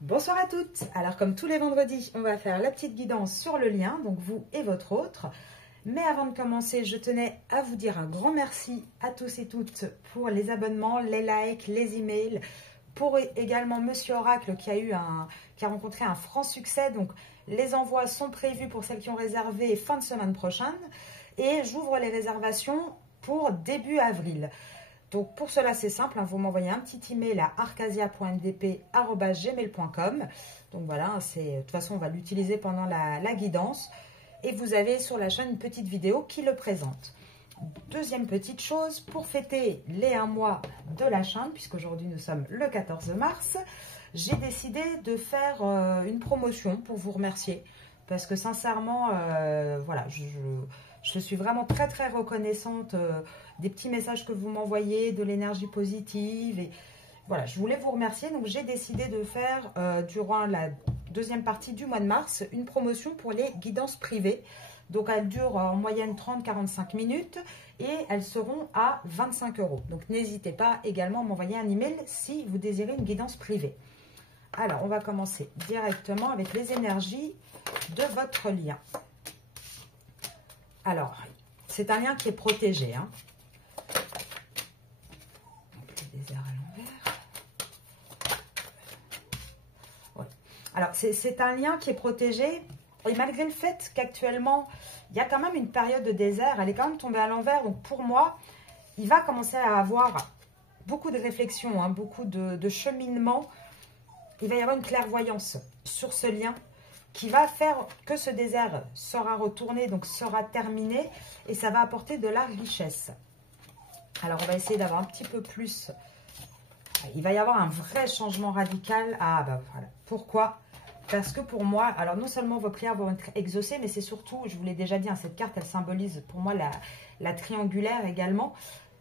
Bonsoir à toutes. Alors comme tous les vendredis, on va faire la petite guidance sur le lien, donc vous et votre autre. Mais avant de commencer, je tenais à vous dire un grand merci à tous et toutes pour les abonnements, les likes, les emails, pour également Monsieur Oracle qui a rencontré un franc succès. Donc les envois sont prévus pour celles qui ont réservé fin de semaine prochaine. Et j'ouvre les réservations pour début avril. Donc pour cela c'est simple, vous m'envoyez un petit email à arcasia.mdp@gmail.com. Donc voilà, de toute façon on va l'utiliser pendant la guidance. Et vous avez sur la chaîne une petite vidéo qui le présente. Deuxième petite chose, pour fêter les 1 mois de la chaîne, puisqu'aujourd'hui nous sommes le 14 mars, j'ai décidé de faire une promotion pour vous remercier. Parce que sincèrement, voilà, je suis vraiment très très reconnaissante des petits messages que vous m'envoyez, de l'énergie positive. Et voilà, je voulais vous remercier. Donc j'ai décidé de faire durant la deuxième partie du mois de mars une promotion pour les guidances privées. Donc elles durent en moyenne 30-45 minutes et elles seront à 25 €. Donc n'hésitez pas également à m'envoyer un email si vous désirez une guidance privée. Alors on va commencer directement avec les énergies de votre lien. Alors, c'est un lien qui est protégé. Hein. Des airs à l'envers. Ouais. Alors, c'est un lien qui est protégé. Et malgré le fait qu'actuellement, il y a quand même une période de désert, elle est quand même tombée à l'envers. Donc, pour moi, il va commencer à avoir beaucoup de réflexions, hein, beaucoup de cheminement. Il va y avoir une clairvoyance sur ce lien qui va faire que ce désert sera retourné, donc sera terminé, et ça va apporter de la richesse. Alors, on va essayer d'avoir un petit peu plus. Il va y avoir un vrai changement radical. Ah, bah voilà. Pourquoi? Parce que pour moi, alors non seulement vos prières vont être exaucées, mais c'est surtout, je vous l'ai déjà dit, hein, cette carte, elle symbolise pour moi la triangulaire également.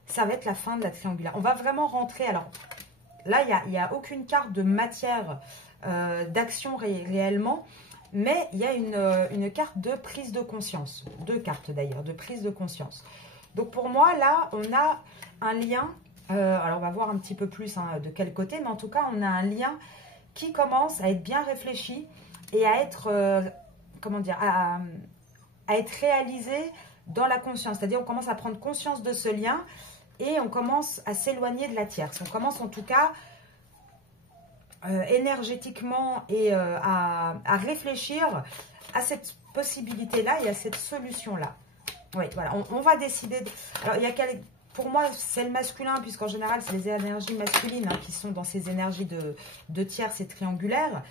Ça va être la fin de la triangulaire. On va vraiment rentrer. Alors, là, il n'y a aucune carte de matière, d'action réellement. Mais il y a une carte de prise de conscience. Deux cartes d'ailleurs, de prise de conscience. Donc pour moi, là, on a un lien. Alors on va voir un petit peu plus hein, de quel côté. Mais en tout cas, on a un lien qui commence à être bien réfléchi. Et à être, comment dire, à être réalisé dans la conscience. C'est-à-dire on commence à prendre conscience de ce lien. Et on commence à s'éloigner de la tierce. On commence en tout cas... énergétiquement et à réfléchir à cette possibilité-là et à cette solution-là. Oui, voilà, on va décider. Alors, pour moi, c'est le masculin, puisqu'en général, c'est les énergies masculines hein, qui sont dans ces énergies de tierce et triangulaire.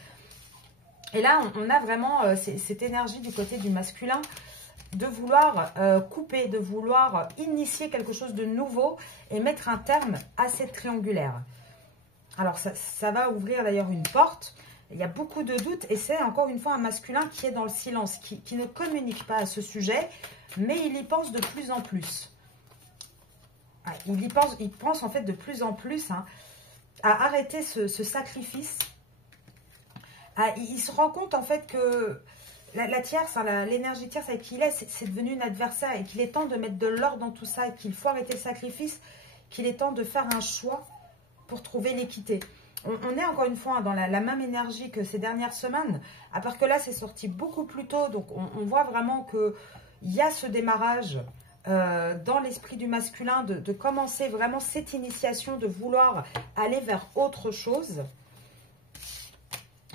Et là, on a vraiment cette énergie du côté du masculin de vouloir couper, de vouloir initier quelque chose de nouveau et mettre un terme à cette triangulaire. Alors, ça va ouvrir d'ailleurs une porte. Il y a beaucoup de doutes et c'est encore une fois un masculin qui est dans le silence, qui ne communique pas à ce sujet, mais il y pense de plus en plus. Il pense en fait de plus en plus hein, à arrêter ce sacrifice. Il se rend compte en fait que la tierce, hein, l'énergie tierce avec qui il est, c'est devenu une adversaire et qu'il est temps de mettre de l'ordre dans tout ça et qu'il faut arrêter le sacrifice, qu'il est temps de faire un choix pour trouver l'équité. On est encore une fois dans la même énergie que ces dernières semaines, à part que là, c'est sorti beaucoup plus tôt. Donc, on voit vraiment qu'il y a ce démarrage dans l'esprit du masculin de commencer vraiment cette initiation, de vouloir aller vers autre chose.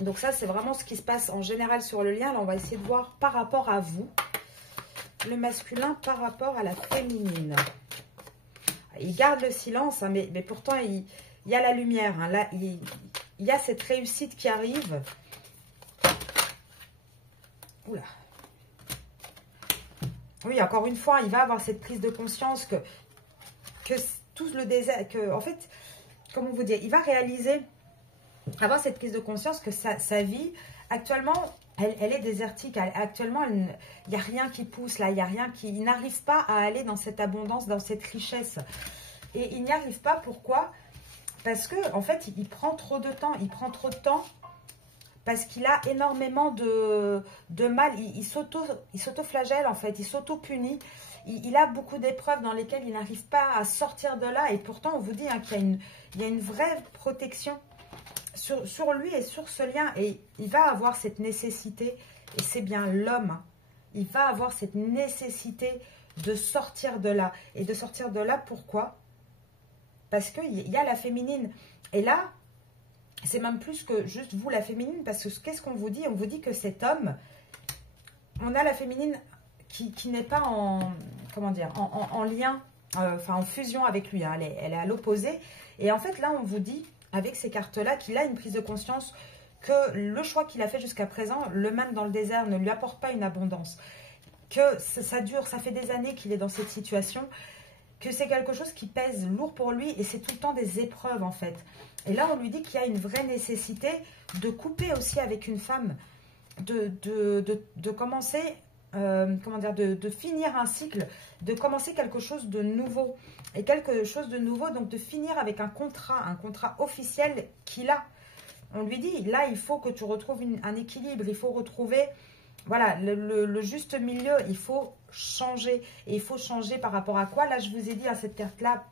Donc ça, c'est vraiment ce qui se passe en général sur le lien. Là, on va essayer de voir par rapport à vous, le masculin par rapport à la féminine. Il garde le silence, hein, mais pourtant, il y a la lumière. Hein. Là, il y a cette réussite qui arrive. Oula. Oui, encore une fois, il va avoir cette prise de conscience que tout le désert... En fait, comment vous dire, il va réaliser, avoir cette prise de conscience que sa vie, actuellement, elle est désertique. Actuellement, il n'y a rien qui pousse là. Il n'arrive pas à aller dans cette abondance, dans cette richesse. Et il n'y arrive pas, pourquoi? Parce que en fait, il prend trop de temps. Il prend trop de temps parce qu'il a énormément de mal. Il s'auto-flagelle, en fait. Il s'auto-punit. Il a beaucoup d'épreuves dans lesquelles il n'arrive pas à sortir de là. Et pourtant, on vous dit hein, qu'il y a une vraie protection sur lui et sur ce lien. Et il va avoir cette nécessité, et c'est bien l'homme, hein. Il va avoir cette nécessité de sortir de là. Et de sortir de là, pourquoi? Parce qu'il y a la féminine. Et là, c'est même plus que juste vous, la féminine, parce que qu'est-ce qu'on vous dit? On vous dit que cet homme, on a la féminine qui n'est pas en, comment dire, en lien, enfin en fusion avec lui, hein. Elle est à l'opposé. Et en fait, là, on vous dit, avec ces cartes-là, qu'il a une prise de conscience que le choix qu'il a fait jusqu'à présent, le même dans le désert, ne lui apporte pas une abondance. Que ça dure, ça fait des années qu'il est dans cette situation, que c'est quelque chose qui pèse lourd pour lui et c'est tout le temps des épreuves en fait. Et là, on lui dit qu'il y a une vraie nécessité de couper aussi avec une femme, de commencer, comment dire, de finir un cycle, de commencer quelque chose de nouveau. Et quelque chose de nouveau, donc de finir avec un contrat officiel qu'il a. On lui dit, là, il faut que tu retrouves un équilibre, il faut retrouver, voilà, le juste milieu, il faut changer. Et il faut changer par rapport à quoi? Là, je vous ai dit à cette carte-là,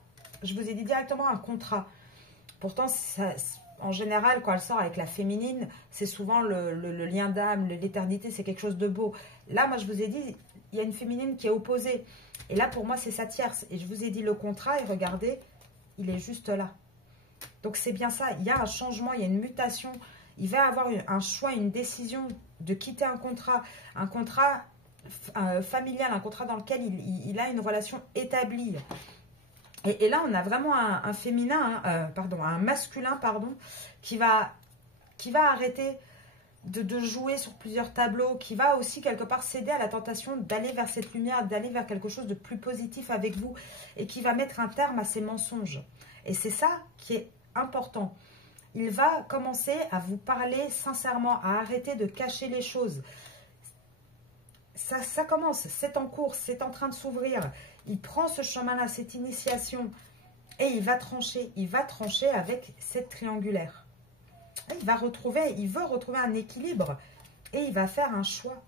je vous ai dit directement un contrat. Pourtant, ça, en général, quand elle sort avec la féminine, c'est souvent le lien d'âme, l'éternité, c'est quelque chose de beau. Là, moi, je vous ai dit, il y a une féminine qui est opposée. Et là, pour moi, c'est sa tierce. Et je vous ai dit le contrat, et regardez, il est juste là. Donc c'est bien ça, il y a un changement, il y a une mutation, il va avoir un choix, une décision de quitter un contrat familial, un contrat dans lequel il a une relation établie. Et là, on a vraiment un féminin, un masculin, qui va arrêter de jouer sur plusieurs tableaux, qui va aussi quelque part céder à la tentation d'aller vers cette lumière, d'aller vers quelque chose de plus positif avec vous, et qui va mettre un terme à ses mensonges. Et c'est ça qui est important. Il va commencer à vous parler sincèrement, à arrêter de cacher les choses. Ça commence, c'est en cours, c'est en train de s'ouvrir. Il prend ce chemin-là, cette initiation, et il va trancher avec cette triangulaire. Et il veut retrouver un équilibre, et il va faire un choix.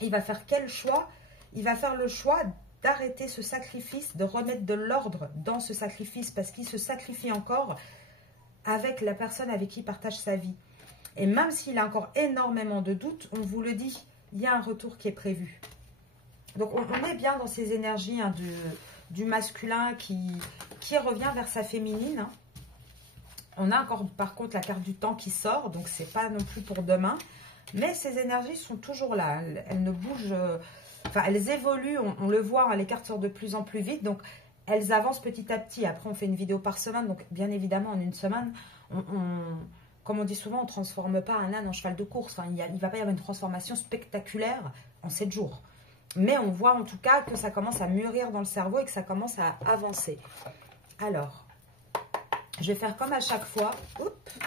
Il va faire quel choix? Il va faire le choix d'arrêter ce sacrifice, de remettre de l'ordre dans ce sacrifice, parce qu'il se sacrifie encore avec la personne avec qui il partage sa vie. Et même s'il a encore énormément de doutes, on vous le dit, il y a un retour qui est prévu. Donc on est bien dans ces énergies, hein, du masculin qui revient vers sa féminine, hein. On a encore par contre la carte du temps qui sort, donc c'est pas non plus pour demain. Mais ces énergies sont toujours là, elles ne bougent. Enfin, elles évoluent, on le voit, hein, les cartes sortent de plus en plus vite, donc elles avancent petit à petit. Après, on fait une vidéo par semaine, donc bien évidemment, en une semaine, comme on dit souvent, on ne transforme pas un âne en cheval de course. Enfin, il ne va pas y avoir une transformation spectaculaire en 7 jours. Mais on voit en tout cas que ça commence à mûrir dans le cerveau et que ça commence à avancer. Alors, je vais faire comme à chaque fois. Oups.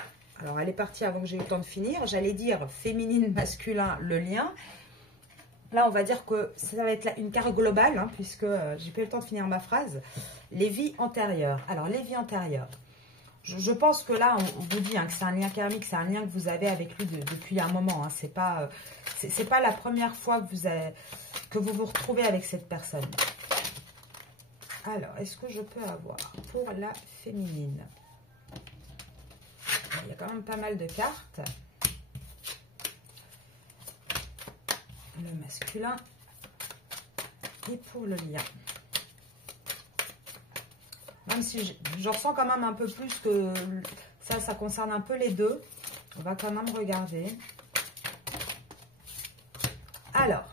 Alors, elle est partie avant que j'ai eu le temps de finir. J'allais dire féminine, masculin, le lien. Là, on va dire que ça va être une carte globale, hein, puisque j'ai pas eu le temps de finir ma phrase. Les vies antérieures. Alors, les vies antérieures. Je pense que là, on vous dit, hein, que c'est un lien karmique, c'est un lien que vous avez avec lui depuis un moment. Hein. C'est pas la première fois que vous vous retrouvez avec cette personne. Alors, est-ce que je peux avoir pour la féminine? Il y a quand même pas mal de cartes. Le masculin et pour le lien. Même si je ressens quand même un peu plus que ça concerne un peu les deux. On va quand même regarder. Alors,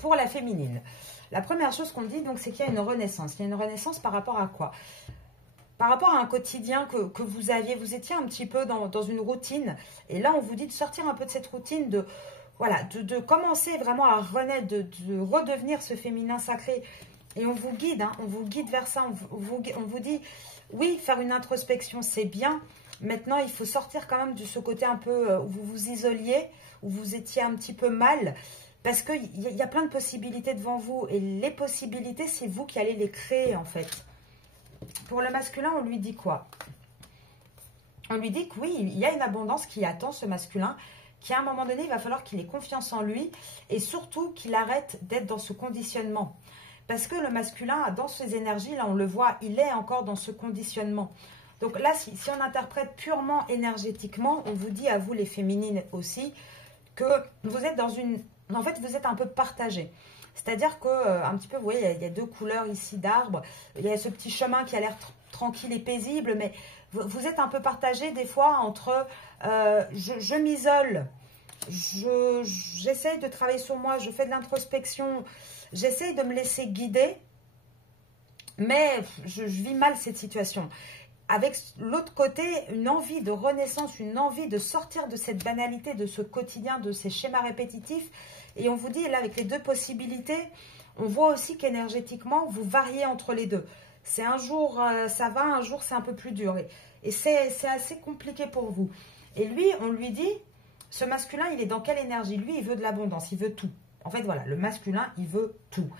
pour la féminine, la première chose qu'on dit, donc, c'est qu'il y a une renaissance. Il y a une renaissance par rapport à quoi? Par rapport à un quotidien que vous aviez. Vous étiez un petit peu dans une routine. Et là, on vous dit de sortir un peu de cette routine, de commencer vraiment à renaître, de redevenir ce féminin sacré. Et on vous guide, hein, on vous guide vers ça. On vous dit, oui, faire une introspection, c'est bien. Maintenant, il faut sortir quand même de ce côté un peu où vous vous isoliez, où vous étiez un petit peu mal. Parce qu'il y a plein de possibilités devant vous. Et les possibilités, c'est vous qui allez les créer, en fait. Pour le masculin, on lui dit quoi? On lui dit que oui, il y a une abondance qui attend ce masculin, qu'à un moment donné, il va falloir qu'il ait confiance en lui et surtout qu'il arrête d'être dans ce conditionnement. Parce que le masculin, dans ses énergies, là on le voit, il est encore dans ce conditionnement. Donc là, si on interprète purement énergétiquement, on vous dit à vous les féminines aussi, que vous êtes dans une... En fait, vous êtes un peu partagé. C'est-à-dire que, un petit peu, vous voyez, il y a deux couleurs ici d'arbres. Il y a ce petit chemin qui a l'air tranquille et paisible, mais vous êtes un peu partagé des fois entre je m'isole, j'essaye de travailler sur moi, je fais de l'introspection, j'essaye de me laisser guider, mais je vis mal cette situation. Avec l'autre côté, une envie de renaissance, une envie de sortir de cette banalité, de ce quotidien, de ces schémas répétitifs. Et on vous dit, là, avec les deux possibilités, on voit aussi qu'énergétiquement, vous variez entre les deux. C'est un jour, ça va, un jour, c'est un peu plus dur. Et c'est assez compliqué pour vous. Et lui, on lui dit, ce masculin, il est dans quelle énergie? Lui, il veut de l'abondance, il veut tout. En fait, voilà, le masculin, il veut tout.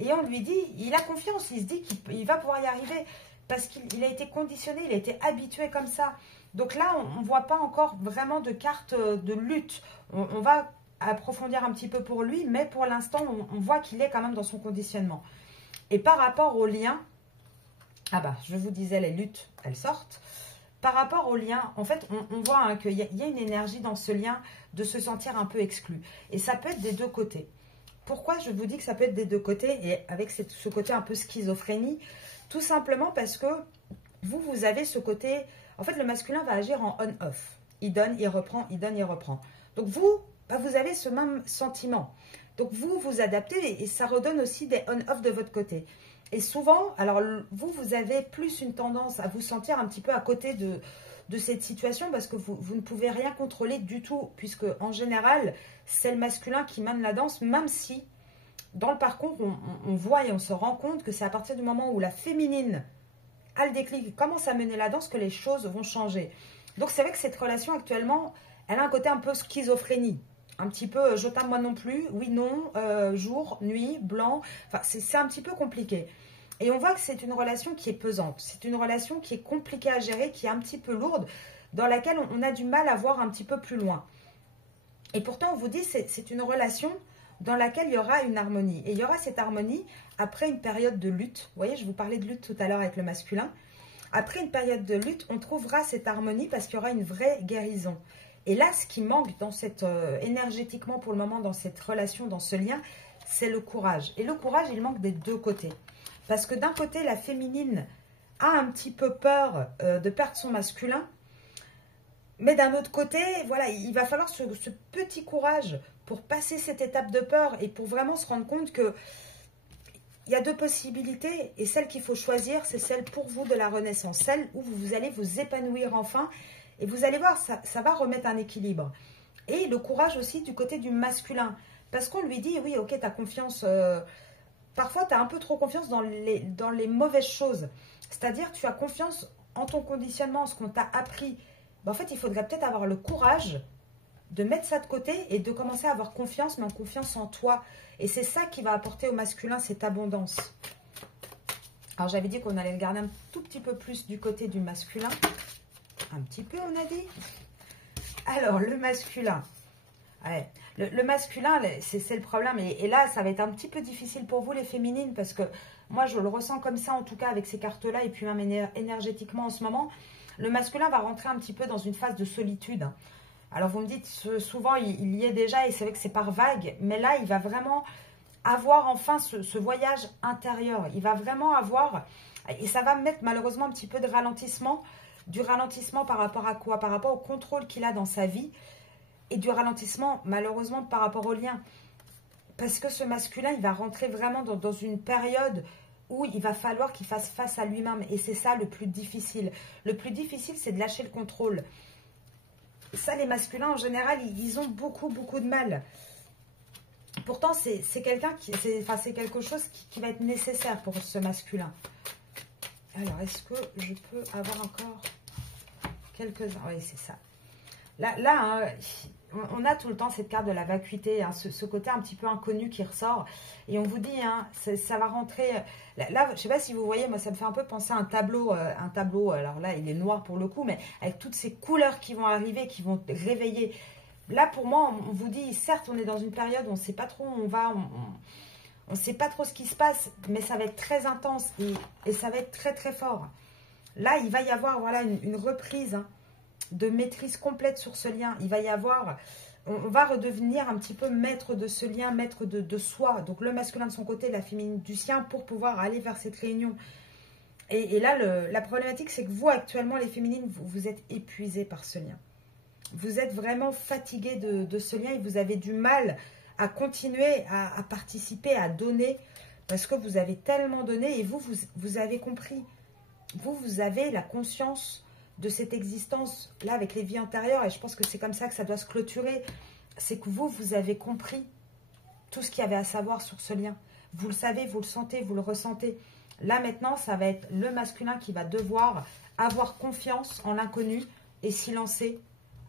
Et on lui dit, il a confiance, il se dit qu'il va pouvoir y arriver. Parce qu'il a été conditionné, il a été habitué comme ça. Donc là, on ne voit pas encore vraiment de carte de lutte. On va approfondir un petit peu pour lui, mais pour l'instant, on voit qu'il est quand même dans son conditionnement. Et par rapport au lien, ah bah, je vous disais, les luttes, elles sortent. Par rapport au lien, en fait, on voit hein, qu'il y a une énergie dans ce lien de se sentir un peu exclu. Et ça peut être des deux côtés. Pourquoi je vous dis que ça peut être des deux côtés et avec ce côté un peu schizophrénie? Tout simplement parce que vous avez ce côté... En fait, le masculin va agir en on-off. Il donne, il reprend, il donne, il reprend. Donc vous, bah, vous avez ce même sentiment. Donc vous, vous adaptez et ça redonne aussi des on-off de votre côté. Et souvent, alors vous avez plus une tendance à vous sentir un petit peu à côté de cette situation parce que vous ne pouvez rien contrôler du tout. Puisque en général, c'est le masculin qui mène la danse, même si... Dans le parcours, on voit et on se rend compte que c'est à partir du moment où la féminine a le déclic, commence à mener la danse, que les choses vont changer. Donc c'est vrai que cette relation actuellement, elle a un côté un peu schizophrénie. Un petit peu je t'aime moi non plus, oui, non, jour, nuit, blanc. Enfin, c'est un petit peu compliqué. Et on voit que c'est une relation qui est pesante. C'est une relation qui est compliquée à gérer, qui est un petit peu lourde, dans laquelle on a du mal à voir un petit peu plus loin. Et pourtant, on vous dit, c'est une relation... dans laquelle il y aura une harmonie. Et il y aura cette harmonie après une période de lutte. Vous voyez, je vous parlais de lutte tout à l'heure avec le masculin. Après une période de lutte, on trouvera cette harmonie parce qu'il y aura une vraie guérison. Et là, ce qui manque dans cette, énergétiquement pour le moment, dans cette relation, dans ce lien, c'est le courage. Et le courage, il manque des deux côtés. Parce que d'un côté, la féminine a un petit peu peur de perdre son masculin. Mais d'un autre côté, voilà, il va falloir ce petit courage pour passer cette étape de peur et pour vraiment se rendre compte que il y a deux possibilités et celle qu'il faut choisir, c'est celle pour vous de la renaissance, celle où vous allez vous épanouir enfin et vous allez voir, ça va remettre un équilibre. Et le courage aussi du côté du masculin, parce qu'on lui dit, oui, ok, tu as confiance, parfois tu as un peu trop confiance dans les mauvaises choses, c'est-à-dire tu as confiance en ton conditionnement, en ce qu'on t'a appris. Ben, en fait, il faudrait peut-être avoir le courage de mettre ça de côté et de commencer à avoir confiance, mais en confiance en toi. Et c'est ça qui va apporter au masculin cette abondance. Alors, j'avais dit qu'on allait le garder un tout petit peu plus du côté du masculin. Un petit peu, on a dit. Alors, le masculin. Ouais. Le masculin, c'est le problème. Et là, ça va être un petit peu difficile pour vous, les féminines, parce que moi, je le ressens comme ça, en tout cas, avec ces cartes-là, et puis même énergétiquement en ce moment. Le masculin va rentrer un petit peu dans une phase de solitude. Alors, vous me dites, souvent, il y est déjà, et c'est vrai que c'est par vague. Mais là, il va vraiment avoir enfin ce voyage intérieur. Il va vraiment avoir... Et ça va mettre malheureusement un petit peu de ralentissement. Du ralentissement par rapport à quoi? Par rapport au contrôle qu'il a dans sa vie. Et du ralentissement, malheureusement, par rapport au lien. Parce que ce masculin, il va rentrer vraiment dans une période où il va falloir qu'il fasse face à lui-même. Et c'est ça le plus difficile. Le plus difficile, c'est de lâcher le contrôle. Ça, les masculins, en général, ils ont beaucoup, beaucoup de mal. Pourtant, c'est quelqu'un qui... c'est quelque chose qui va être nécessaire pour ce masculin. Alors, est-ce que je peux avoir encore quelques-uns? Oui, c'est ça. Là hein, on a tout le temps cette carte de la vacuité, hein, ce côté un petit peu inconnu qui ressort. Et on vous dit, hein, ça va rentrer... Là, je ne sais pas si vous voyez, moi, ça me fait un peu penser à un tableau. Alors là, il est noir pour le coup, mais avec toutes ces couleurs qui vont arriver, qui vont réveiller. Là, pour moi, on vous dit, certes, on est dans une période où on ne sait pas trop où on va, on ne sait pas trop ce qui se passe, mais ça va être très intense et ça va être très, très fort. Là, il va y avoir voilà, une reprise hein, de maîtrise complète sur ce lien. Il va y avoir, on va redevenir un petit peu maître de ce lien, maître de soi. Donc le masculin de son côté, la féminine du sien, pour pouvoir aller vers cette réunion. Et là, la problématique, c'est que vous, actuellement, les féminines, vous êtes épuisés par ce lien. Vous êtes vraiment fatigués de ce lien et vous avez du mal à continuer à participer, à donner, parce que vous avez tellement donné et vous avez compris. Vous avez la conscience de cette existence, là, avec les vies antérieures, et je pense que c'est comme ça que ça doit se clôturer. C'est que vous avez compris tout ce qu'il y avait à savoir sur ce lien. Vous le savez, vous le sentez, vous le ressentez. Là, maintenant, ça va être le masculin qui va devoir avoir confiance en l'inconnu et s'y lancer,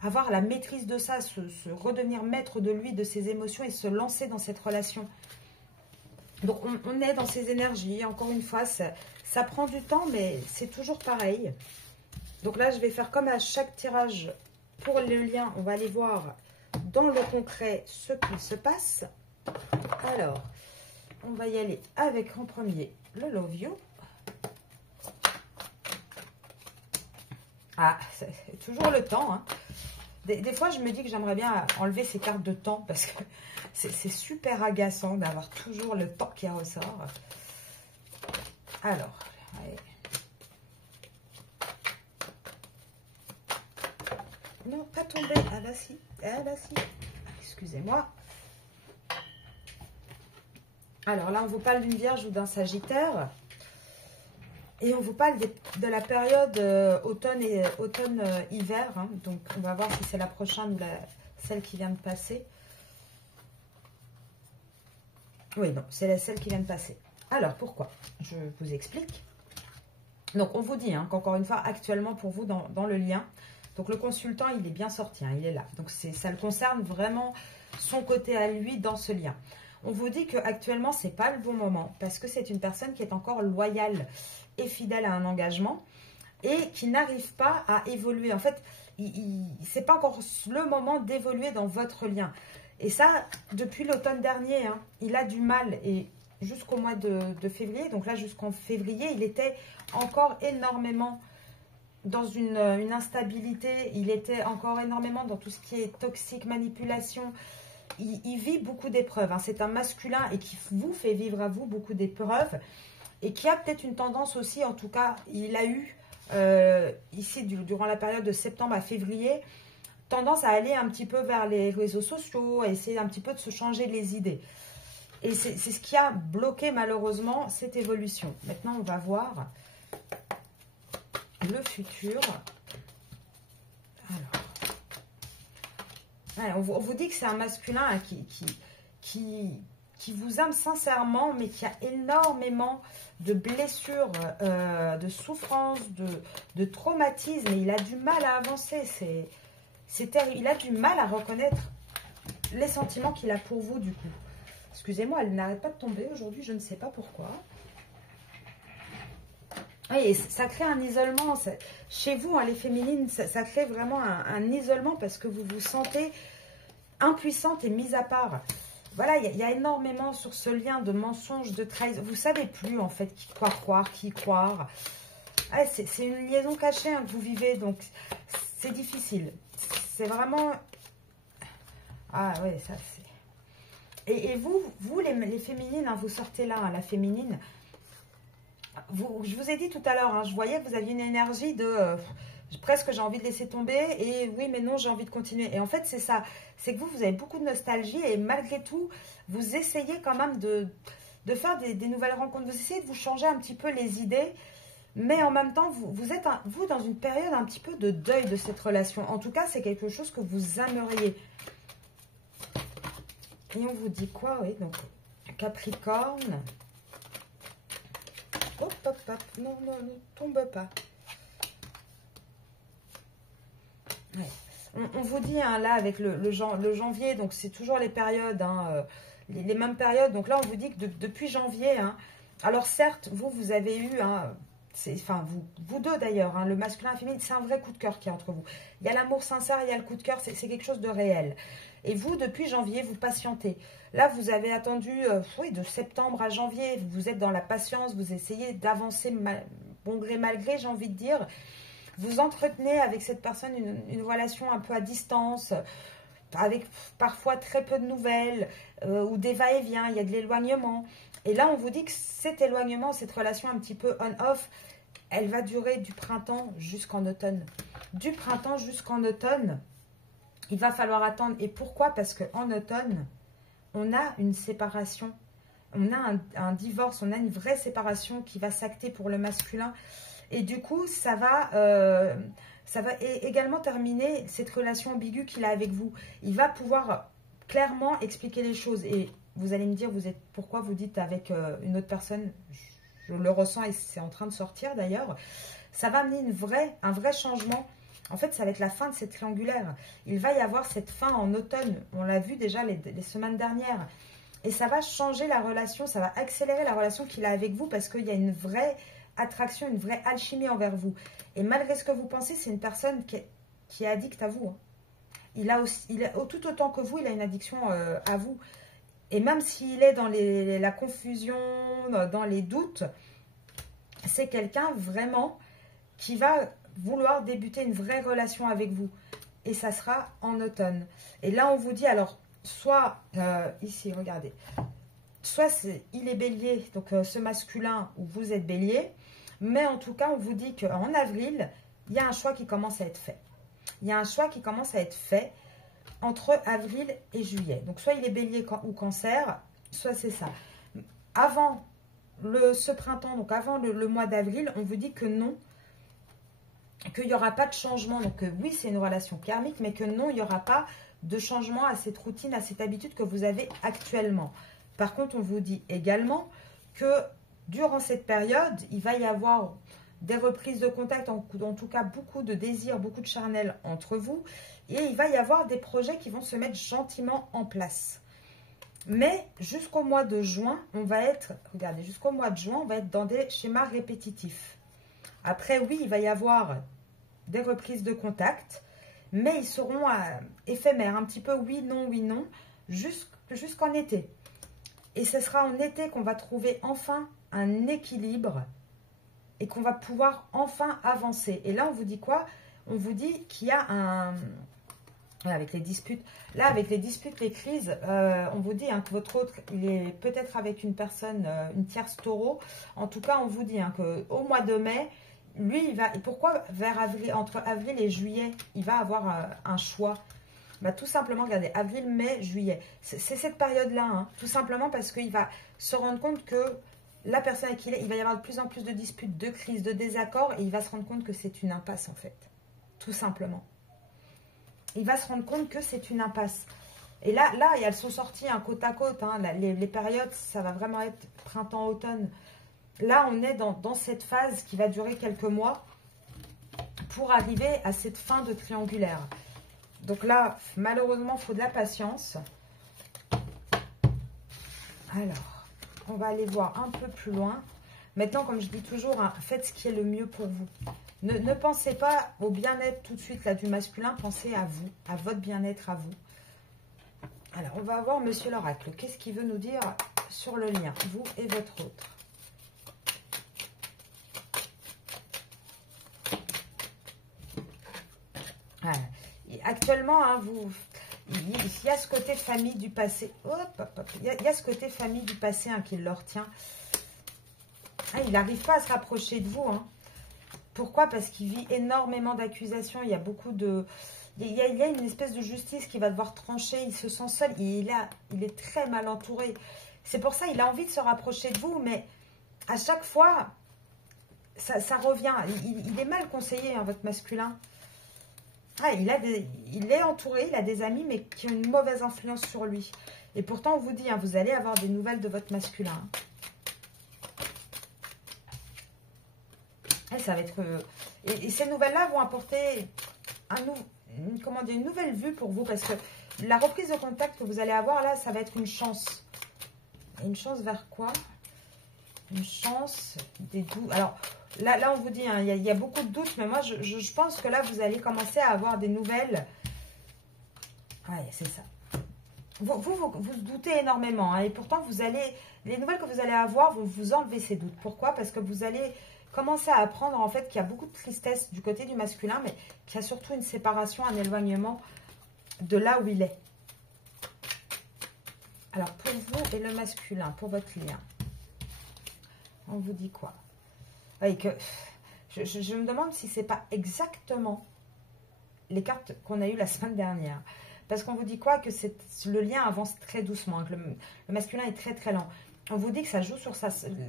avoir la maîtrise de ça, se redevenir maître de lui, de ses émotions et se lancer dans cette relation. Donc, on est dans ces énergies. Encore une fois, ça prend du temps, mais c'est toujours pareil. Donc là, je vais faire comme à chaque tirage pour le lien. On va aller voir dans le concret ce qu'il se passe. Alors, on va y aller avec en premier le Love You. Ah, c'est toujours le temps. Hein. Des fois, je me dis que j'aimerais bien enlever ces cartes de temps parce que c'est super agaçant d'avoir toujours le temps qui ressort. Alors, allez. Non, pas tomber. Ah là, si. Ah là, si. Excusez-moi. Alors là, on vous parle d'une Vierge ou d'un Sagittaire. Et on vous parle de la période automne-hiver. Hein. Donc, on va voir si c'est la prochaine ou celle qui vient de passer. Oui, non, c'est celle qui vient de passer. Alors, pourquoi? Je vous explique. Donc, on vous dit hein, qu'encore une fois, actuellement, pour vous, dans le lien, donc le consultant, il est bien sorti, hein, il est là. Donc, ça le concerne vraiment son côté à lui dans ce lien. On vous dit qu'actuellement, ce n'est pas le bon moment parce que c'est une personne qui est encore loyale et fidèle à un engagement et qui n'arrive pas à évoluer. En fait, ce n'est pas encore le moment d'évoluer dans votre lien. Et ça, depuis l'automne dernier, hein, il a du mal et jusqu'au mois de février. Donc là, jusqu'en février, il était encore énormément dans une instabilité. Il était encore énormément dans tout ce qui est toxique, manipulation. Il vit beaucoup d'épreuves. Hein. C'est un masculin et qui vous fait vivre à vous beaucoup d'épreuves. Et qui a peut-être une tendance aussi, en tout cas, il a eu, ici, durant la période de septembre à février, tendance à aller un petit peu vers les réseaux sociaux, à essayer un petit peu de se changer les idées. Et c'est ce qui a bloqué, malheureusement, cette évolution. Maintenant, on va voir le futur. Alors, on vous dit que c'est un masculin hein, qui vous aime sincèrement, mais qui a énormément de blessures, de souffrances, de traumatismes. Et il a du mal à avancer. C'est terrible. Il a du mal à reconnaître les sentiments qu'il a pour vous, du coup. Excusez-moi, elle n'arrête pas de tomber aujourd'hui. Je ne sais pas pourquoi. Oui, ça crée un isolement. Chez vous, hein, les féminines, ça crée vraiment un isolement parce que vous vous sentez impuissante et mise à part. Voilà, il y a énormément sur ce lien de mensonges, de trahison. Vous ne savez plus, en fait, quoi croire, qui croire. Ah, c'est une liaison cachée hein, que vous vivez, donc c'est difficile. C'est vraiment... Ah, oui, ça, c'est... Et vous les féminines, hein, vous sortez là, hein, la féminine. Je vous ai dit tout à l'heure, hein, je voyais que vous aviez une énergie de... presque j'ai envie de laisser tomber et oui mais non j'ai envie de continuer et en fait c'est ça, c'est que vous avez beaucoup de nostalgie et malgré tout vous essayez quand même de faire des nouvelles rencontres, vous essayez de vous changer un petit peu les idées mais en même temps vous êtes vous dans une période un petit peu de deuil de cette relation, en tout cas c'est quelque chose que vous aimeriez. Et on vous dit quoi? Oui, donc Capricorne, hop hop hop, non non ne tombe pas. Ouais. On vous dit hein, là avec le janvier, donc c'est toujours les périodes, hein, les mêmes périodes. Donc là on vous dit que depuis janvier, hein, alors certes vous avez eu, hein, enfin vous deux d'ailleurs, hein, le masculin et le féminin, c'est un vrai coup de cœur qu'il y a entre vous. Il y a l'amour sincère, il y a le coup de cœur, c'est quelque chose de réel. Et vous depuis janvier vous patientez. Là vous avez attendu oui, de septembre à janvier, vous êtes dans la patience, vous essayez d'avancer bon gré, mal gré, j'ai envie de dire. Vous entretenez avec cette personne une relation un peu à distance, avec parfois très peu de nouvelles, ou des va-et-vient, il y a de l'éloignement. Et là, on vous dit que cet éloignement, cette relation un petit peu on-off, elle va durer du printemps jusqu'en automne. Du printemps jusqu'en automne, il va falloir attendre. Et pourquoi? Parce qu'en automne, on a une séparation, on a un divorce, on a une vraie séparation qui va s'acter pour le masculin. Et du coup, ça va également terminer cette relation ambiguë qu'il a avec vous. Il va pouvoir clairement expliquer les choses. Et vous allez me dire, pourquoi vous dites avec une autre personne, je le ressens et c'est en train de sortir d'ailleurs. Ça va amener un vrai changement. En fait, ça va être la fin de cette triangulaire. Il va y avoir cette fin en automne. On l'a vu déjà les semaines dernières. Et ça va changer la relation, ça va accélérer la relation qu'il a avec vous parce qu'il y a une vraie attraction, une vraie alchimie envers vous. Et malgré ce que vous pensez, c'est une personne qui est addicte à vous. Tout autant que vous, il a une addiction à vous. Et même s'il est dans la confusion, dans les doutes, c'est quelqu'un vraiment qui va vouloir débuter une vraie relation avec vous. Et ça sera en automne. Et là, on vous dit, alors, soit, ici, regardez, soit il est bélier, donc ce masculin, ou vous êtes bélier, mais en tout cas, on vous dit qu'en avril, il y a un choix qui commence à être fait. Il y a un choix qui commence à être fait entre avril et juillet. Donc, soit il est bélier ou cancer, soit c'est ça. Avant ce printemps, donc avant le mois d'avril, on vous dit que non, qu'il n'y aura pas de changement. Donc, oui, c'est une relation karmique, mais que non, il n'y aura pas de changement à cette routine, à cette habitude que vous avez actuellement. Par contre, on vous dit également que durant cette période, il va y avoir des reprises de contact, en tout cas beaucoup de désirs, beaucoup de charnel entre vous. Et il va y avoir des projets qui vont se mettre gentiment en place. Mais jusqu'au mois de juin, on va être, regardez, jusqu'au mois de juin, on va être dans des schémas répétitifs. Après, oui, il va y avoir des reprises de contact, mais ils seront éphémères, un petit peu oui, non, jusqu'en été. Et ce sera en été qu'on va trouver enfin un équilibre et qu'on va pouvoir enfin avancer. Et là, on vous dit quoi? On vous dit qu'il y a avec les disputes, là, avec les disputes, les crises, on vous dit que votre autre, il est peut-être avec une personne, une tierce taureau. En tout cas, on vous dit qu'au mois de mai, lui, il va... Pourquoi entre avril et juillet, il va avoir un choix? Tout simplement, regardez, avril, mai, juillet. C'est cette période-là, tout simplement parce qu'il va se rendre compte que la personne avec qui il va y avoir de plus en plus de disputes, de crises, de désaccords, et il va se rendre compte que c'est une impasse, en fait. Tout simplement. Il va se rendre compte que c'est une impasse. Et là, elles sont sorties côte à côte. Les périodes, ça va vraiment être printemps-automne. Là, on est dans cette phase qui va durer quelques mois pour arriver à cette fin de triangulaire. Donc là, malheureusement, il faut de la patience. Alors, on va aller voir un peu plus loin. Maintenant, comme je dis toujours, faites ce qui est le mieux pour vous. Ne pensez pas au bien-être tout de suite là, du masculin, pensez à vous, à votre bien-être à vous. Alors, on va voir Monsieur l'Oracle. Qu'est-ce qu'il veut nous dire sur le lien, vous et votre autre? Voilà. Actuellement, il y a ce côté famille du passé. Il y a ce côté famille du passé qui le retient. Il n'arrive pas à se rapprocher de vous. Pourquoi? Parce qu'il vit énormément d'accusations. Il y a beaucoup de... Il y a une espèce de justice qui va devoir trancher. Il se sent seul. Il est très mal entouré. C'est pour ça qu'il a envie de se rapprocher de vous. Mais à chaque fois, ça revient. Il est mal conseillé, votre masculin. Il est entouré, il a des amis, mais qui ont une mauvaise influence sur lui. Et pourtant, on vous dit, vous allez avoir des nouvelles de votre masculin. Ça va être... Et ces nouvelles-là vont apporter une nouvelle vue pour vous. Parce que la reprise de contact que vous allez avoir, là, ça va être une chance. Une chance vers quoi? Une chance, des doutes. Alors... Là, on vous dit, il y a beaucoup de doutes, mais moi, je pense que là, vous allez commencer à avoir des nouvelles. C'est ça. Vous doutez énormément, et pourtant, les nouvelles que vous allez avoir vont vous enlever ces doutes. Pourquoi? Parce que vous allez commencez à apprendre en fait qu'il y a beaucoup de tristesse du côté du masculin, mais qu'il y a surtout une séparation, un éloignement de là où il est. Alors, pour vous et le masculin, pour votre lien, on vous dit quoi? Oui, que je me demande si c'est pas exactement les cartes qu'on a eues la semaine dernière. Parce qu'on vous dit quoi? Que le lien avance très doucement, que le masculin est très très lent. On vous dit que ça joue sur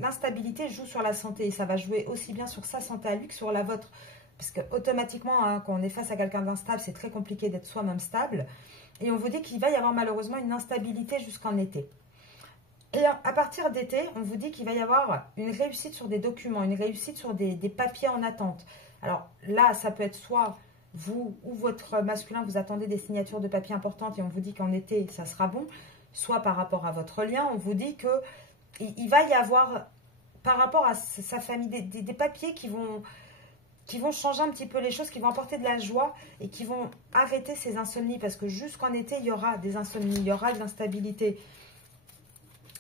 l'instabilité joue sur la santé. Et ça va jouer aussi bien sur sa santé à lui que sur la vôtre. Parce que automatiquement, hein, quand on est face à quelqu'un d'instable, c'est très compliqué d'être soi-même stable. Et on vous dit qu'il va y avoir malheureusement une instabilité jusqu'en été. Et à partir d'été, on vous dit qu'il va y avoir une réussite sur des documents, une réussite sur des papiers en attente. Alors là, ça peut être soit vous ou votre masculin, vous attendez des signatures de papiers importantes et on vous dit qu'en été, ça sera bon. Soit par rapport à votre lien, on vous dit qu'il va y avoir, par rapport à sa famille, des papiers qui vont changer un petit peu les choses, qui vont apporter de la joie et qui vont arrêter ces insomnies. Parce que jusqu'en été, il y aura des insomnies, il y aura de l'instabilité.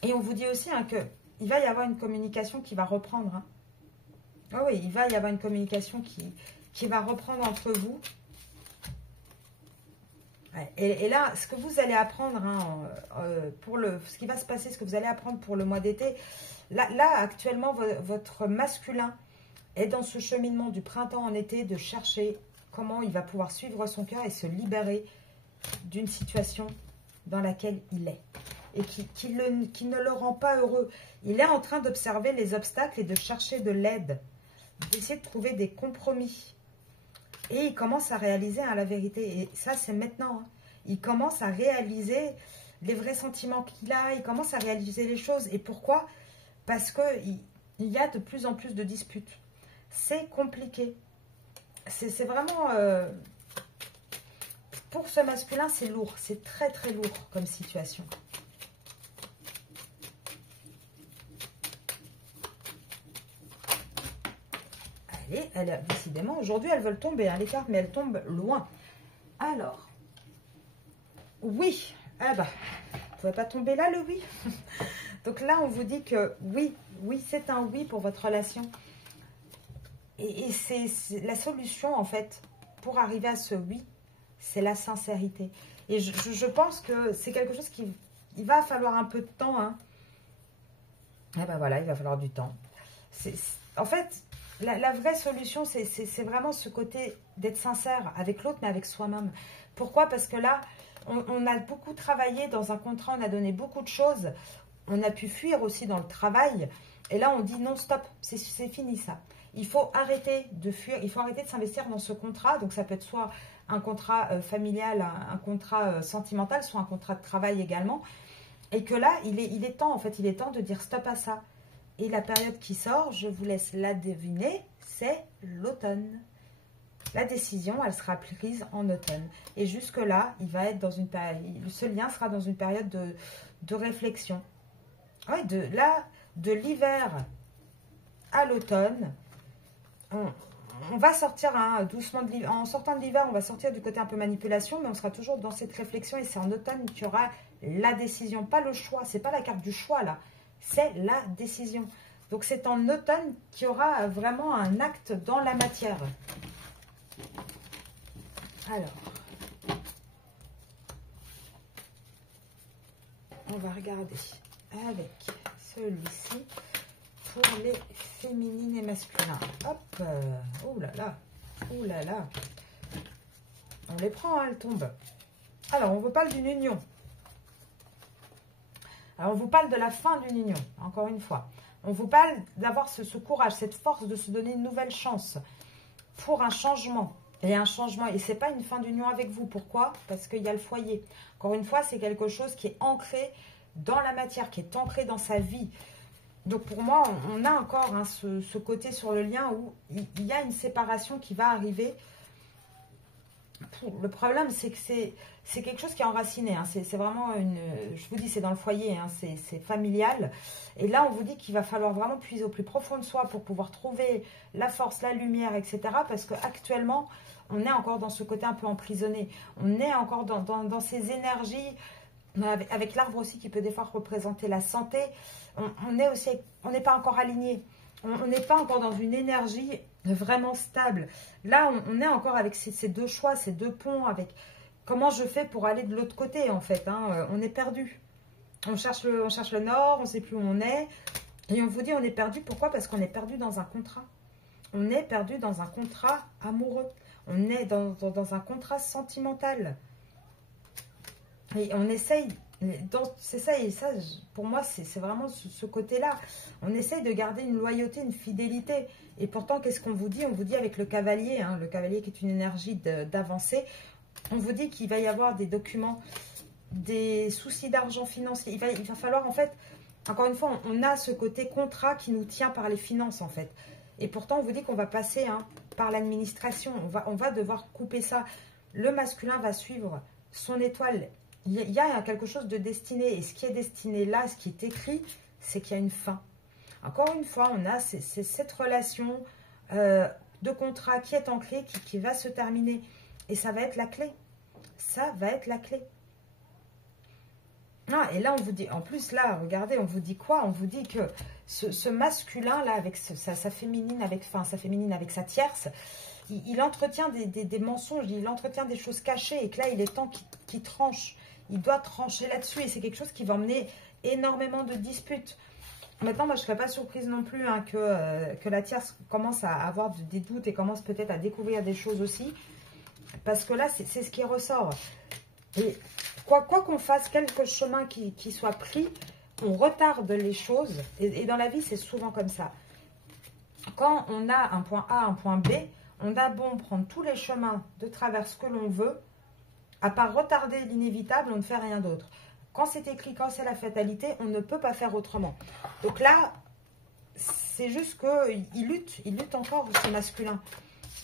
Et on vous dit aussi hein, qu'il va y avoir une communication qui va reprendre. Hein. Oh oui, il va y avoir une communication qui va reprendre entre vous. Et là, ce que vous allez apprendre, hein, ce qui va se passer, ce que vous allez apprendre pour le mois d'été, là actuellement, votre masculin est dans ce cheminement du printemps en été de chercher comment il va pouvoir suivre son cœur et se libérer d'une situation dans laquelle il est. Et qui ne le rend pas heureux. Il est en train d'observer les obstacles et de chercher de l'aide, d'essayer de trouver des compromis. Et il commence à réaliser hein, la vérité. Et ça, c'est maintenant. Hein. Il commence à réaliser les vrais sentiments qu'il a. Il commence à réaliser les choses. Et pourquoi? Parce qu'il y a de plus en plus de disputes. C'est compliqué. C'est vraiment... pour ce masculin, c'est lourd. C'est très, très lourd comme situation. Allez, décidément, aujourd'hui, elles veulent tomber, hein, les cartes, mais elles tombent loin. Alors, oui. Ah bah, vous ne pouvez pas tomber là, le oui. Donc là, on vous dit que oui, c'est un oui pour votre relation. Et c'est la solution, en fait, pour arriver à ce oui, c'est la sincérité. Et je pense que c'est quelque chose il va falloir un peu de temps. Hein. Et ben voilà, il va falloir du temps. En fait... La vraie solution, c'est vraiment ce côté d'être sincère avec l'autre, mais avec soi-même. Pourquoi? Parce que là, on a beaucoup travaillé dans un contrat, on a donné beaucoup de choses. On a pu fuir aussi dans le travail. Et là, on dit non, stop, c'est fini ça. Il faut arrêter de fuir, il faut arrêter de s'investir dans ce contrat. Donc, ça peut être soit un contrat familial, un contrat sentimental, soit un contrat de travail également. Et que là, il est temps, en fait, il est temps de dire stop à ça. Et la période qui sort, je vous laisse la deviner, c'est l'automne. La décision, elle sera prise en automne. Et jusque-là, il va être dans une période, ce lien sera dans une période de réflexion. Oui, de l'hiver à l'automne, on va sortir hein, doucement de l'hiver. En sortant de l'hiver, on va sortir du côté un peu manipulation, mais on sera toujours dans cette réflexion. Et c'est en automne qu'il y aura la décision, pas le choix. C'est pas la carte du choix, là. C'est la décision. Donc, c'est en automne qu'il y aura vraiment un acte dans la matière. Alors, on va regarder avec celui-ci pour les féminines et masculins. Hop, oh là là, oh là là. On les prend, hein, elles tombent. Alors, on vous parle d'une union. Alors, on vous parle de la fin d'une union, encore une fois. On vous parle d'avoir ce courage, cette force de se donner une nouvelle chance pour un changement. Et un changement, et ce n'est pas une fin d'union avec vous. Pourquoi? Parce qu'il y a le foyer. Encore une fois, c'est quelque chose qui est ancré dans la matière, qui est ancré dans sa vie. Donc, pour moi, on a encore hein, ce côté sur le lien où il y a une séparation qui va arriver. Le problème, c'est que c'est quelque chose qui est enraciné. Hein. C'est vraiment je vous dis, c'est dans le foyer, hein. C'est familial. Et là, on vous dit qu'il va falloir vraiment puiser au plus profond de soi pour pouvoir trouver la force, la lumière, etc. Parce qu'actuellement, on est encore dans ce côté un peu emprisonné. On est encore dans ces énergies, avec l'arbre aussi qui peut des fois représenter la santé. On n'est pas encore aligné. On n'est pas encore dans une énergie vraiment stable. Là, on est encore avec ces deux choix, ces deux ponts, avec comment je fais pour aller de l'autre côté, en fait. Hein. On est perdu. On cherche le nord, on ne sait plus où on est. Et on vous dit on est perdu. Pourquoi? Parce qu'on est perdu dans un contrat. On est perdu dans un contrat amoureux. On est dans un contrat sentimental. Et on essaye, c'est ça, et ça, pour moi, c'est vraiment ce côté-là. On essaye de garder une loyauté, une fidélité. Et pourtant, qu'est-ce qu'on vous dit? On vous dit avec le cavalier, hein, le cavalier qui est une énergie d'avancée, on vous dit qu'il va y avoir des documents, des soucis d'argent financier. Il va falloir, en fait, encore une fois, on a ce côté contrat qui nous tient par les finances, en fait. Et pourtant, on vous dit qu'on va passer par l'administration. On va devoir couper ça. Le masculin va suivre son étoile. Il y a quelque chose de destiné. Et ce qui est destiné là, ce qui est écrit, c'est qu'il y a une fin. Encore une fois, on a cette relation de contrat qui est ancrée, qui va se terminer. Et ça va être la clé. Ça va être la clé. Ah, et là, on vous dit, en plus, là, regardez, on vous dit quoi? On vous dit que ce masculin-là, avec sa féminine, avec sa tierce, il entretient des mensonges, il entretient des choses cachées, et que là, il est temps qu'il tranche. Il doit trancher là-dessus, et c'est quelque chose qui va emmener énormément de disputes. Maintenant, moi, je ne serais pas surprise non plus que la tierce commence à avoir des doutes et commence peut-être à découvrir des choses aussi, parce que là, c'est ce qui ressort. Et quoi qu'on fasse, quelque chemin qui soit pris, on retarde les choses. Et dans la vie, c'est souvent comme ça. Quand on a un point A, un point B, on a bon prendre tous les chemins de travers que l'on veut. À part retarder l'inévitable, on ne fait rien d'autre. Quand c'est écrit, quand c'est la fatalité, on ne peut pas faire autrement. Donc là, c'est juste qu'il lutte encore, ce masculin.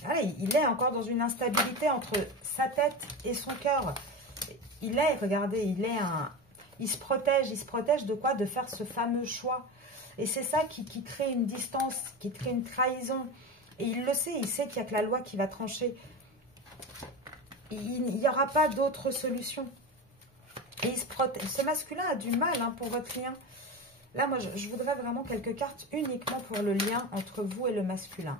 Voilà, il est encore dans une instabilité entre sa tête et son cœur. Regardez, il se protège de quoi? De faire ce fameux choix. Et c'est ça qui crée une distance, qui crée une trahison. Et il le sait, il sait qu'il n'y a que la loi qui va trancher. Il n'y aura pas d'autre solution. Et il se protège. Ce masculin a du mal pour votre lien. Là, moi, je voudrais vraiment quelques cartes uniquement pour le lien entre vous et le masculin.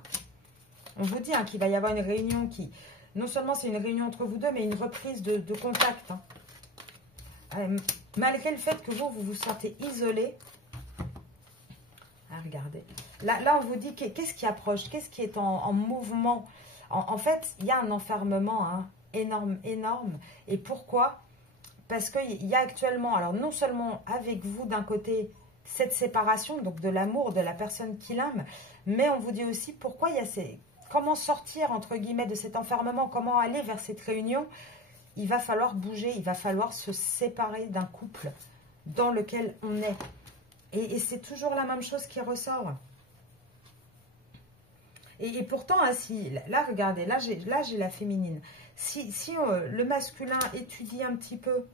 On vous dit qu'il va y avoir une réunion qui... Non seulement c'est une réunion entre vous deux, mais une reprise de contact. Malgré le fait que vous vous sentez isolé. Regardez. Là, on vous dit qu'est-ce qui approche, qu'est-ce qui est en mouvement. En fait, il y a un enfermement énorme. Et pourquoi? Parce qu'il y a actuellement, alors non seulement avec vous d'un côté, cette séparation, donc de l'amour, de la personne qui l'aime, mais on vous dit aussi pourquoi il y a comment sortir, entre guillemets, de cet enfermement, comment aller vers cette réunion. Il va falloir bouger, il va falloir se séparer d'un couple dans lequel on est. Et c'est toujours la même chose qui ressort. Et pourtant, là, regardez, là j'ai la féminine. Si le masculin étudie un petit peu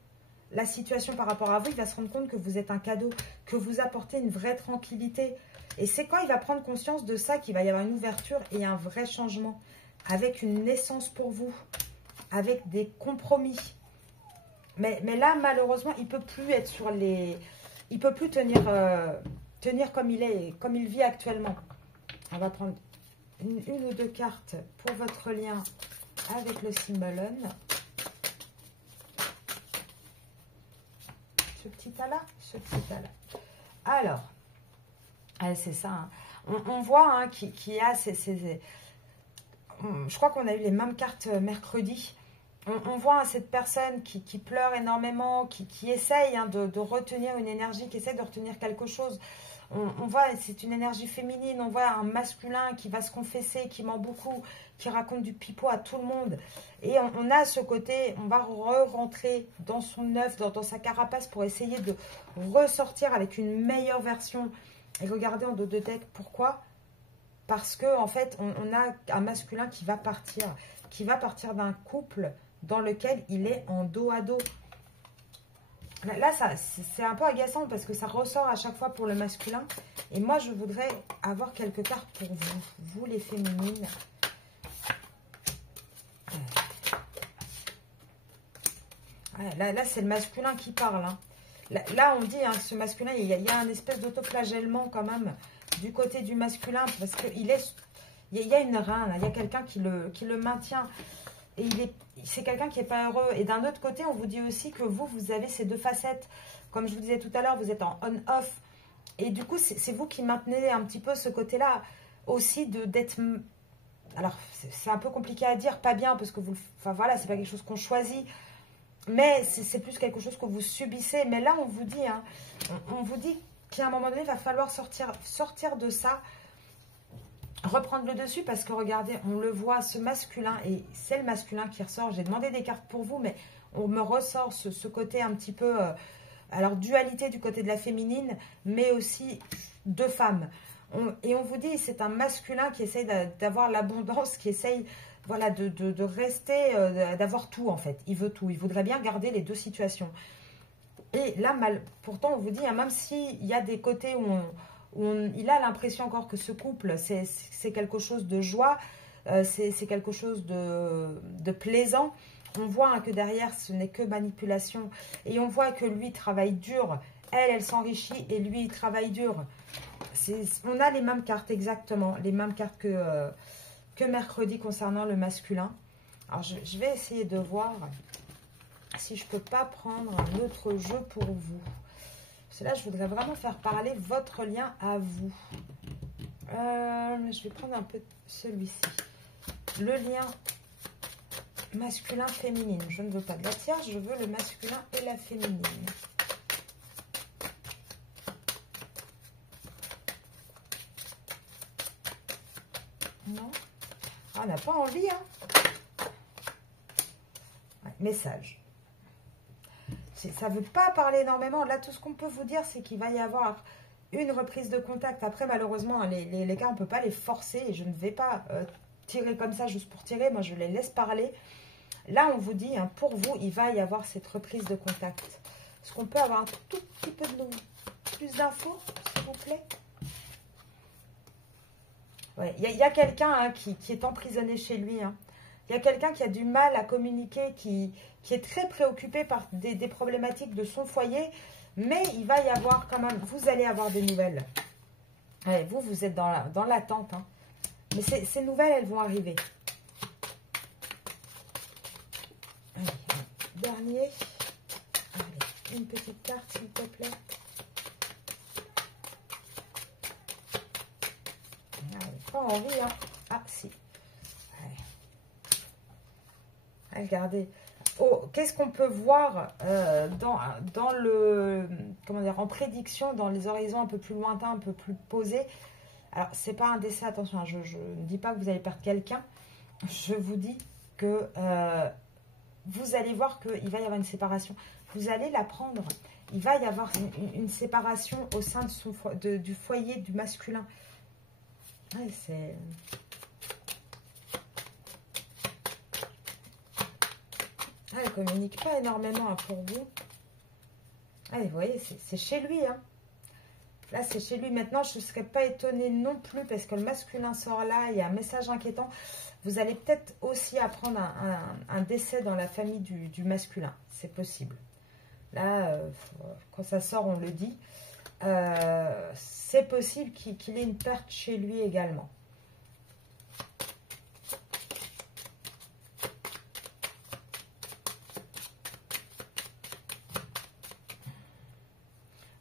la situation par rapport à vous, il va se rendre compte que vous êtes un cadeau, que vous apportez une vraie tranquillité. Et c'est quand il va prendre conscience de ça qu'il va y avoir une ouverture et un vrai changement, avec une naissance pour vous, avec des compromis. Mais là, malheureusement, il ne peut plus être sur les... Il ne peut plus tenir comme il est, comme il vit actuellement. On va prendre une ou deux cartes pour votre lien avec le Symbolon. Ce petit tas-là, Alors, c'est ça. On voit qu'il y a je crois qu'on a eu les mêmes cartes mercredi. On voit cette personne qui pleure énormément, qui essaye de retenir une énergie, qui essaye de retenir quelque chose. On voit, c'est une énergie féminine, on voit un masculin qui va se confesser, qui ment beaucoup, qui raconte du pipeau à tout le monde. Et on a ce côté, on va rentrer dans son œuf, dans sa carapace pour essayer de ressortir avec une meilleure version. Et regardez en dos de deck, pourquoi? Parce que en fait, on a un masculin qui va partir d'un couple dans lequel il est en dos à dos. Là, c'est un peu agaçant parce que ça ressort à chaque fois pour le masculin. Et moi, je voudrais avoir quelques cartes pour vous les féminines. Là c'est le masculin qui parle. Là, on dit, ce masculin, il y a un espèce d'autoflagellement quand même du côté du masculin, parce qu'il est... Il y a une reine, il y a quelqu'un qui le maintient. Et c'est quelqu'un qui n'est pas heureux. Et d'un autre côté, on vous dit aussi que vous avez ces deux facettes. Comme je vous disais tout à l'heure, vous êtes en on-off. Et du coup, c'est vous qui maintenez un petit peu ce côté-là aussi d'être... Alors, c'est un peu compliqué à dire, pas bien, parce que vous... Enfin, voilà, c'est pas quelque chose qu'on choisit. Mais c'est plus quelque chose que vous subissez. Mais là, on vous dit, hein, on vous dit qu'à un moment donné, il va falloir sortir de ça, reprendre le dessus, parce que regardez, on le voit, ce masculin, et c'est le masculin qui ressort. J'ai demandé des cartes pour vous, mais on me ressort ce côté un petit peu... alors, dualité du côté de la féminine, mais aussi de femmes. Et on vous dit, c'est un masculin qui essaye d'avoir l'abondance, qui essaye... Voilà, de rester, d'avoir tout en fait. Il veut tout. Il voudrait bien garder les deux situations. Et là, pourtant, on vous dit, hein, même s'il y a des côtés où il a l'impression encore que ce couple, c'est quelque chose de joie, c'est quelque chose de plaisant. On voit hein, que derrière, ce n'est que manipulation. Et on voit que lui travaille dur. Elle s'enrichit et lui, il travaille dur. On a les mêmes cartes, exactement. Les mêmes cartes que mercredi concernant le masculin. Alors, je vais essayer de voir si je peux pas prendre un autre jeu pour vous. Parce que là, je voudrais vraiment faire parler votre lien à vous. Je vais prendre un peu celui-ci. Le lien masculin-féminine. Je ne veux pas de la tierce, je veux le masculin et la féminine. Non? Ah, on n'a pas envie, hein. Ouais, message. Ça ne veut pas parler énormément. Là, tout ce qu'on peut vous dire, c'est qu'il va y avoir une reprise de contact. Après, malheureusement, les cas, on ne peut pas les forcer. Et je ne vais pas tirer comme ça juste pour tirer. Moi, je les laisse parler. Là, on vous dit, hein, pour vous, il va y avoir cette reprise de contact. Est-ce qu'on peut avoir un tout petit peu de plus d'infos, s'il vous plaît? Ouais, il y a quelqu'un hein, qui est emprisonné chez lui. Hein. Il y a quelqu'un qui a du mal à communiquer, qui est très préoccupé par des problématiques de son foyer. Mais il va y avoir quand même, vous allez avoir des nouvelles. Ouais, vous êtes dans l'attente. Hein. Mais ces nouvelles, elles vont arriver. Allez, dernier. Allez, une petite carte, s'il te plaît. Pas envie, hein. Ah, si. Allez. Regardez. Oh, qu'est-ce qu'on peut voir dans le... Comment dire, en prédiction, dans les horizons un peu plus lointains, un peu plus posés. Alors, c'est pas un décès, attention, hein, je ne dis pas que vous allez perdre quelqu'un. Je vous dis que vous allez voir qu'il va y avoir une séparation. Vous allez l'apprendre. Il va y avoir une séparation au sein du foyer du masculin. Ouais, c'est... Ah, elle ne communique pas énormément hein, pour vous. Allez, vous voyez, c'est chez lui. Hein. Là, c'est chez lui. Maintenant, je ne serais pas étonnée non plus parce que le masculin sort là. Il y a un message inquiétant. Vous allez peut-être aussi apprendre un décès dans la famille du masculin. C'est possible. Là, quand ça sort, on le dit. C'est possible qu'il ait une perte chez lui également.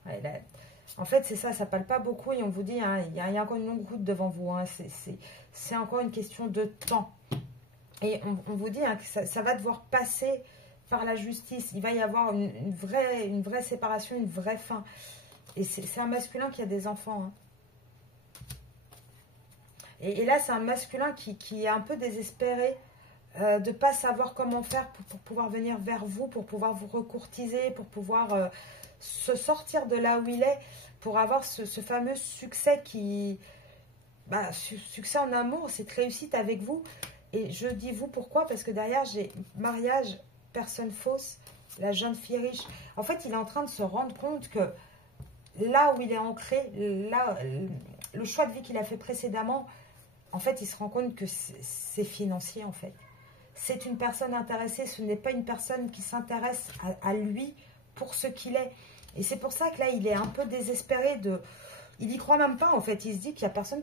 Ouais, là, en fait, c'est ça parle pas beaucoup et on vous dit, hein, il y a encore une longue route devant vous. Hein, c'est encore une question de temps. Et on vous dit hein, que ça va devoir passer par la justice. Il va y avoir une vraie séparation, une vraie fin. Et c'est un masculin qui a des enfants. Hein. Et là, c'est un masculin qui est un peu désespéré de ne pas savoir comment faire pour pouvoir venir vers vous, pour pouvoir vous recourtiser, pour pouvoir se sortir de là où il est, pour avoir ce fameux succès qui... Bah, succès en amour, cette réussite avec vous. Et je dis vous, pourquoi? Parce que derrière, j'ai mariage, personne fausse, la jeune fille riche. En fait, il est en train de se rendre compte que là où il est ancré, là, le choix de vie qu'il a fait précédemment, en fait, il se rend compte que c'est financier, en fait. C'est une personne intéressée, ce n'est pas une personne qui s'intéresse à lui pour ce qu'il est. Et c'est pour ça que là, il est un peu désespéré il y croit même pas, en fait. Il se dit qu'il y a personne...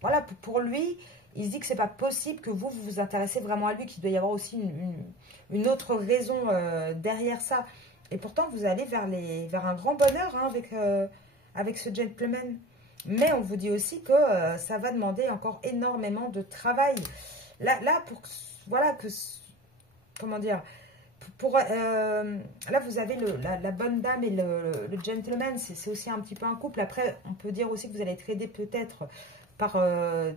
Voilà, pour lui, il se dit que c'est pas possible que vous vous intéressez vraiment à lui, qu'il doit y avoir aussi une autre raison derrière ça. Et pourtant, vous allez vers un grand bonheur hein, avec ce gentleman. Mais on vous dit aussi que ça va demander encore énormément de travail. Là pour... Voilà, que... Comment dire, là, vous avez la bonne dame et le gentleman. C'est aussi un petit peu un couple. Après, on peut dire aussi que vous allez être aidé peut-être par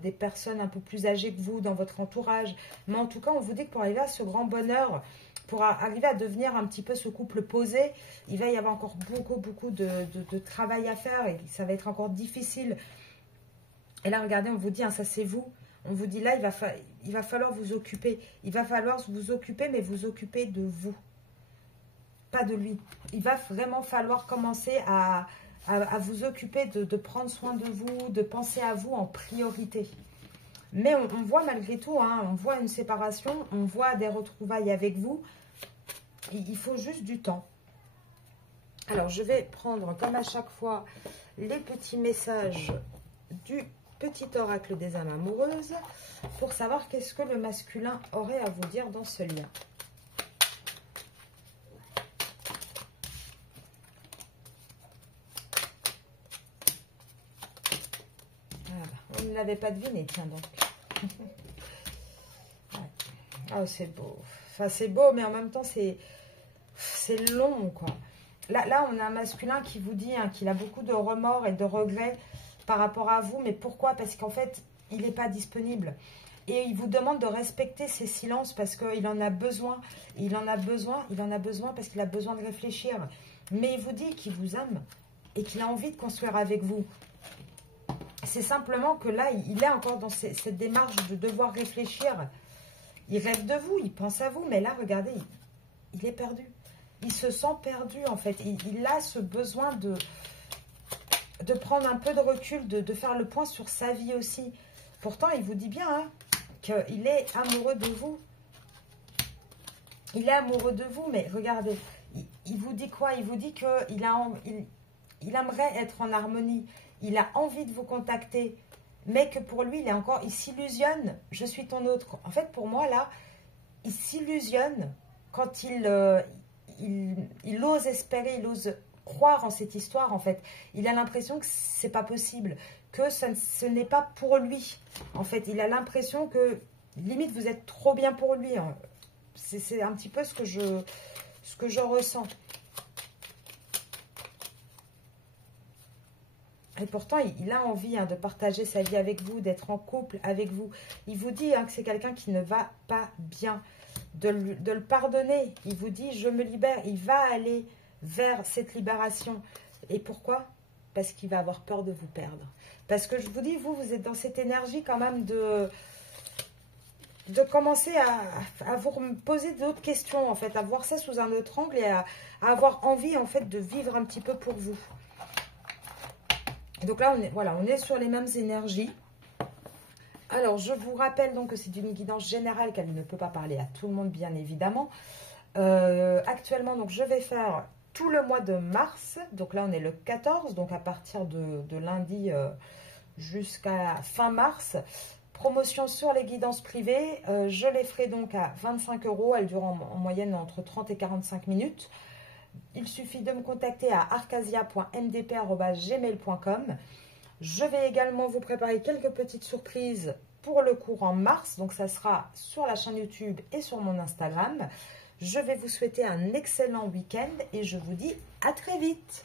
des personnes un peu plus âgées que vous dans votre entourage. Mais en tout cas, on vous dit que pour arriver à ce grand bonheur, pour arriver à devenir un petit peu ce couple posé, il va y avoir encore beaucoup de travail à faire et ça va être encore difficile. Et là, regardez, on vous dit, hein, ça c'est vous. On vous dit là, il va falloir vous occuper. Il va falloir vous occuper, mais vous occuper de vous. Pas de lui. Il va vraiment falloir commencer à vous occuper, de prendre soin de vous, de penser à vous en priorité. Mais on voit malgré tout, hein, on voit une séparation, on voit des retrouvailles avec vous. Il faut juste du temps. Alors, je vais prendre, comme à chaque fois, les petits messages du petit oracle des âmes amoureuses pour savoir qu'est-ce que le masculin aurait à vous dire dans ce lien. Voilà. On ne l'avait pas deviné, tiens donc. Ouais. Oh, c'est beau. Enfin, c'est beau, mais en même temps, c'est long, quoi. Là, on a un masculin qui vous dit hein, qu'il a beaucoup de remords et de regrets par rapport à vous. Mais pourquoi? Parce qu'en fait, il n'est pas disponible. Et il vous demande de respecter ses silences parce qu'il en a besoin. Il en a besoin parce qu'il a besoin de réfléchir. Mais il vous dit qu'il vous aime et qu'il a envie de construire avec vous. C'est simplement que là, il est encore dans cette démarche de devoir réfléchir. Il rêve de vous, il pense à vous. Mais là, regardez, il est perdu. Il se sent perdu, en fait. Il a ce besoin de prendre un peu de recul, de faire le point sur sa vie aussi. Pourtant, il vous dit bien hein, qu'il est amoureux de vous. Il est amoureux de vous, mais regardez, il vous dit quoi? Il vous dit qu'il il aimerait être en harmonie. Il a envie de vous contacter, mais que pour lui, il s'illusionne. Je suis ton autre. En fait, pour moi, là, il s'illusionne quand il ose espérer, il ose croire en cette histoire, en fait. Il a l'impression que c'est pas possible, que ce n'est pas pour lui. En fait, il a l'impression que, limite, vous êtes trop bien pour lui. Hein. C'est un petit peu ce que je ressens. Et pourtant, il a envie hein, de partager sa vie avec vous, d'être en couple avec vous. Il vous dit hein, que c'est quelqu'un qui ne va pas bien, de le pardonner. Il vous dit, je me libère. Il va aller vers cette libération. Et pourquoi? Parce qu'il va avoir peur de vous perdre. Parce que je vous dis, vous êtes dans cette énergie quand même de commencer à vous poser d'autres questions, en fait, à voir ça sous un autre angle et à avoir envie, en fait, de vivre un petit peu pour vous. Donc là, on est sur les mêmes énergies. Alors, je vous rappelle donc que c'est une guidance générale, qu'elle ne peut pas parler à tout le monde, bien évidemment. Actuellement, donc, je vais faire tout le mois de mars. Donc là, on est le 14, donc à partir de lundi jusqu'à fin mars. Promotion sur les guidances privées. Je les ferai donc à 25 €. Elles durent en moyenne entre 30 et 45 minutes. Il suffit de me contacter à arcasia.mdp@gmail.com. Je vais également vous préparer quelques petites surprises pour le cours en mars. Donc, ça sera sur la chaîne YouTube et sur mon Instagram. Je vais vous souhaiter un excellent week-end et je vous dis à très vite.